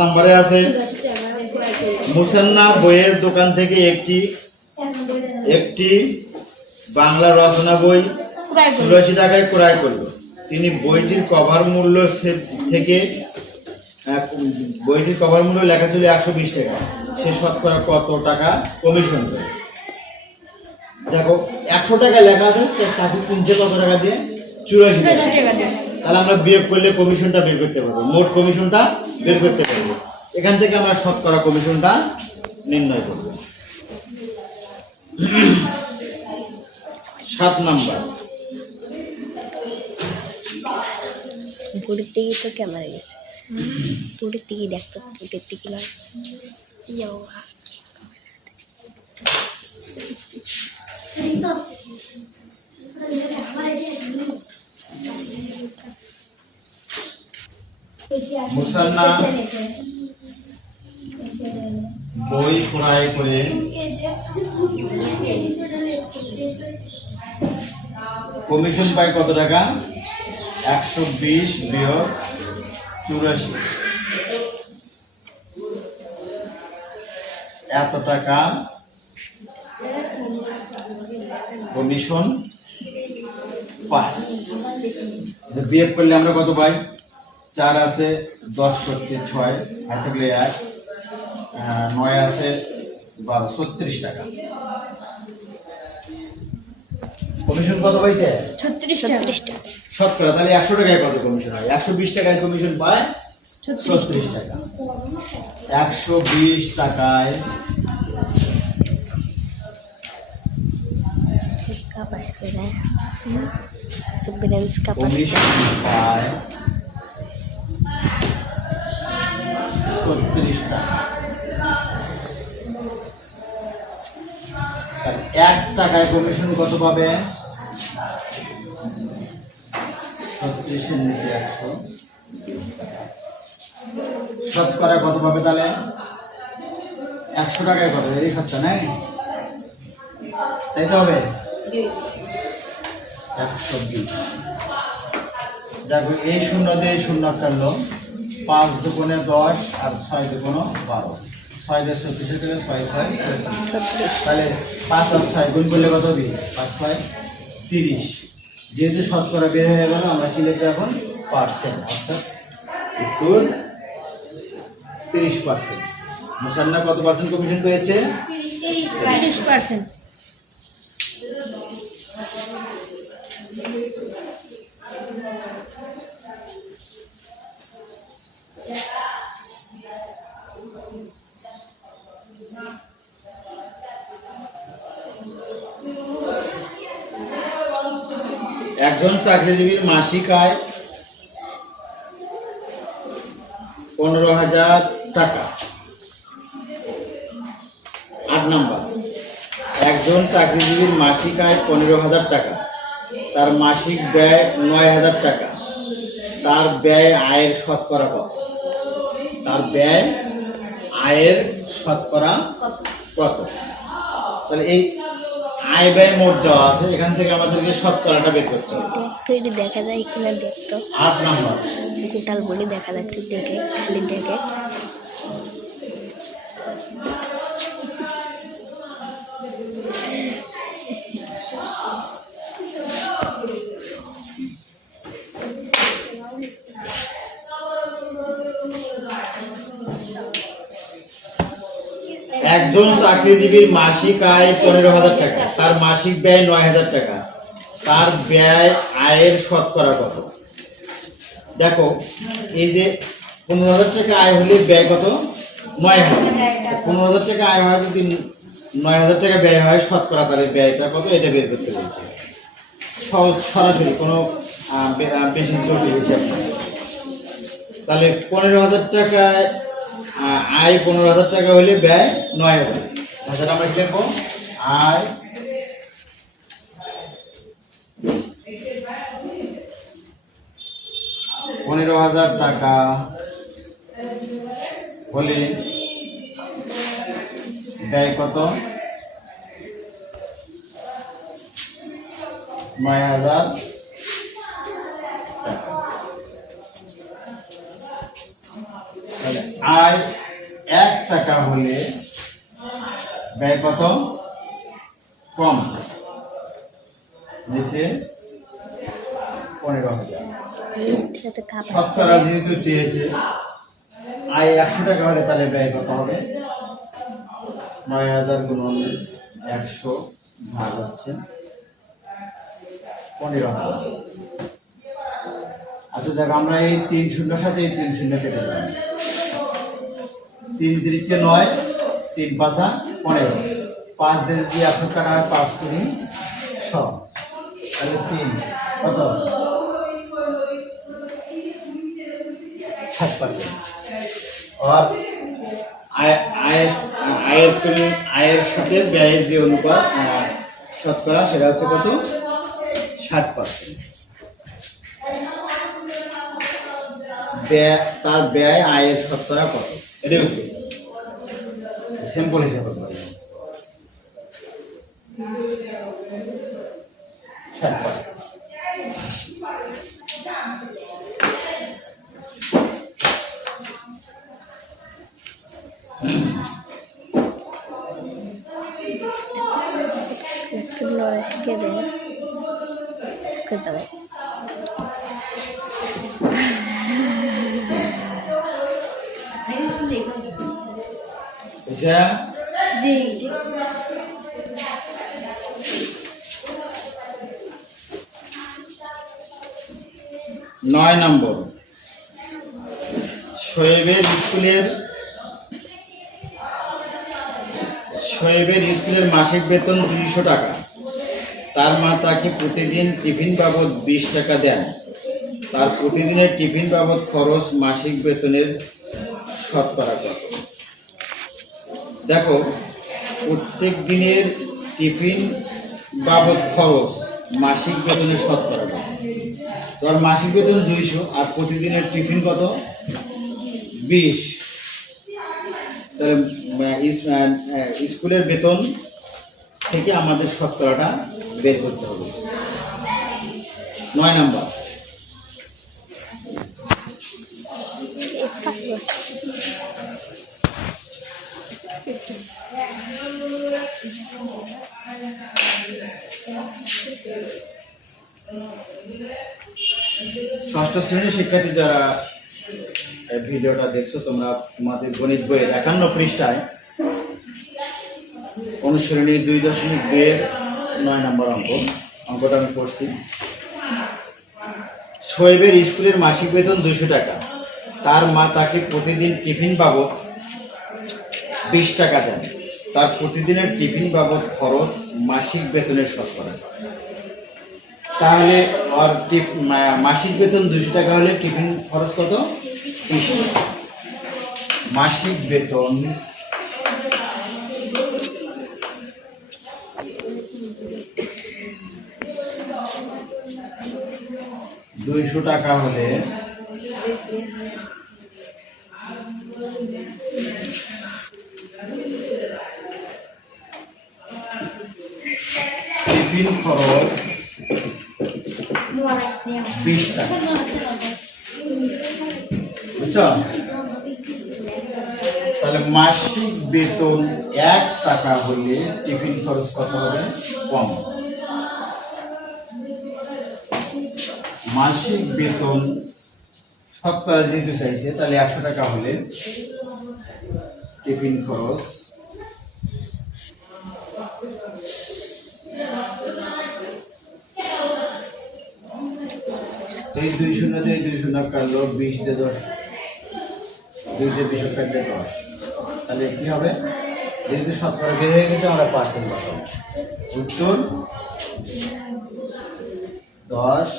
নম্বরে আছে। মুসান্না বইয়ের দোকান থেকে একটি একটি বাংলা রচনা বই চুরাশি টাকায় ক্রয় করল। তিনি বইটির কভার মূল্য থেকে বইটির কভার মূল্য লেখা ছিল একশো বিশ টাকা। সে শতকরা কত টাকা? কমিশন করে। দেখো, একশো টাকা লেখা আছে তাকে কিনছে কত টাকা দিয়ে? চুরাশি টাকা। তাহলে আমরা বিয়োগ করলে কমিশনটা বের করতে পারব। মোট কমিশনটা বের করতে পারব। এখান থেকে আমরা শতকরা কমিশনটা নির্ণয় করব। সাত নাম্বার। বুড়ির দিকে তো ক্যামেরা গেছে। বুড়ির দিকে দেখতো বুড়ির দিকে নয়। মুসান্না বই ক্রয় করে কমিশন পায় কত টাকা? একশো বিশ বিয়োগ চুরাশি। এত টাকা কমিশন পায়। বিয়োগ করলে আমরা কত পাই? চার আছে দশ করতে ছয় আর থাকলে এক নয় আছে বারো ছত্রিশ টাকা। কমিশন কত পাইছে? ছত্রিশ টাকা। শতকরা তাহলে একশো টাকায় কত কমিশন হয়? একশো বিশ টাকায় কমিশন পায় ছত্রিশ টাকা। একশো বিশ টাকায় কাপাস করে ব্রেঞ্চ কাপাস কমিশন পায় এক টাকায় কমিশন কত পাবে? ছত্রিশের নিচে একশো। শতকরা কত পাবে তাহলে? একশো টাকায় কত? এই সত্য নাই? তাই তো হবে? একশো বিশ। দেখো এই শূন্য দিয়ে শূন্য কাটলো পাঁচ দুগুণে দশ আর ছয় দুগুণ বারো। ছয় দিয়ে ছত্রিশে গেলে ছয় ছয় তাহলে পাঁচ আর ছয় গুণ করলে কত হবে? পাঁচ ছয় তিরিশ। যেহেতু শতকরা বের হয়ে গেল আমরা কি লিখব এখন? পার্সেন্ট অর্থাৎ উত্তর তিরিশ পার্সেন্ট। মুসান্না কত পার্সেন্ট কমিশন পেয়েছে? তিরিশ পার্সেন্ট। একজন চাকরিজীবীর মাসিক আয় পনেরো হাজার টাকা। আট নাম্বার। একজন চাকরিজীবীর মাসিক আয় পনেরো হাজার টাকা। তার মাসিক ব্যয় নয় হাজার টাকা। তার ব্যয় আয়ের শতকরা কত? তার ব্যয় আয়ের শতকরা কত? তাহলে এই আয় ব্যয় মোট দেওয়া আছে এখান থেকে আমাদেরকে শতকরাটা বের করতে হবে। যদি দেখা যায় কিনা দেখতো আট নম্বর। গোটাল বডি দেখা যাচ্ছে দেখে খালি দেখে। একজন চাকরিজীবীর মাসিক আয় পনেরো হাজার টাকা, তার মাসিক ব্যয় নয় হাজার টাকা। তার ব্যয় আয়ের শতকরা কত? দেখো, এই যে পনেরো হাজার টাকা আয় হলে ব্যয় কত? নয় হাজার। পনেরো হাজার টাকা আয় হয় যদি নয় হাজার টাকা ব্যয় হয় শতকরা, তাহলে ব্যয়টা কত? এটা বের করতে বলছে। সহজ, সরাসরি কোনো বেশি জটিল হিসাব তাহলে পনেরো হাজার টাকায় আয় পনেরো হাজার টাকা হলে ব্যয় নয় হাজার। ভাষাটা আমরা লিখব আয়। পনেরো হাজার টাকা হলে ব্যয় কত? নয় হাজার। টাকা হলে ব্যয় কত? কম। নিচে পনেরো হাজার। শতকরা যেহেতু চেয়েছে। আয় একশো টাকা হলে তাহলে ব্যয় কত হবে? নয় হাজার গুণন একশো ভাগ হচ্ছে পনেরো হাজার। আচ্ছা দেখ আমরা এই তিন শূন্যর সাথে এই তিন শূন্য কেটে দেবো তিন তিরিখে নয়, তিন পাঁচা পনেরো। পাঁচ দিন দিয়ে একশো টাকা পাঁচ কুড়ি, ছ। তাহলে তিন। কত? ষাট পার্সেন্ট আর আয়- আয়ের আয়ের আয়ের সাথে ব্যয়ের যে অনুপাত শতকরা, সেটা হচ্ছে কত? ষাট পার্সেন্ট তার ব্যয়, আয়ের শতকরা কত? এটাই উত্তর সিম্পল হিসাবে বলব। ষাট পার্সেন্ট একটু লয় কেটে করে জি জি। নয় নম্বর। শোয়েবের স্কুলের শোয়েবের স্কুলের মাসিক বেতন দুইশো টাকা। তার মা তাকে প্রতিদিন টিফিন বাবদ বিশ টাকা দেন। তার প্রতিদিনের টিফিন বাবদ খরচ মাসিক বেতনের শতকরা কত? দেখো, প্রত্যেক দিনের টিফিন বাবদ খরচ মাসিক বেতনের শতকরা কত তোর মাসিক বেতন দুইশো আর প্রতিদিনের টিফিন কত? বিশ। তাহলে স্কুলের বেতন থেকে আমাদের শতকরাটা বের করতে হবে। নয় নাম্বার। ষষ্ঠ শ্রেণির শিক্ষার্থী যারা ভিডিওটা দেখছ, তোমরা তোমাদের গণিত বইয়ের একান্ন পৃষ্ঠায় অনুসরণী দুই দশমিক দুইয়ের নয় নম্বর অঙ্ক, অঙ্কটা আমি করছি শোয়েবের স্কুলের মাসিক বেতন দুইশো টাকা। তার মা তাকে প্রতিদিন টিফিন বাবদ বিশ টাকা দেন। তার প্রতিদিনের টিফিন বাবদ খরচ মাসিক বেতনের শতকরা। তাহলে টিপ- মাসিক বেতন দুশো টাকা হলে টিফিন খরচ কত? মাসিক বেতন। দুইশো টাকা হলে টিফিন খরচ বিশ টাকা বুঝছ? তাহলে মাসিক বেতন এক টাকা হলে টিফিন খরচ কত হবে? কম। মাসিক বেতন শতকরা যেহেতু চাইছে, তাহলে একশো টাকা হলে টিফিন খরচ এই দুই শূন্য দিয়ে দুই শূন্য কাটলো, বিশ দিয়ে দশ। দুই দিয়ে বিশ কাটলে দশ। তাহলে কি হবে? যেহেতু শতকরা বের হয়ে গেছে, আমরা পার্সেন্ট উত্তর? দশ।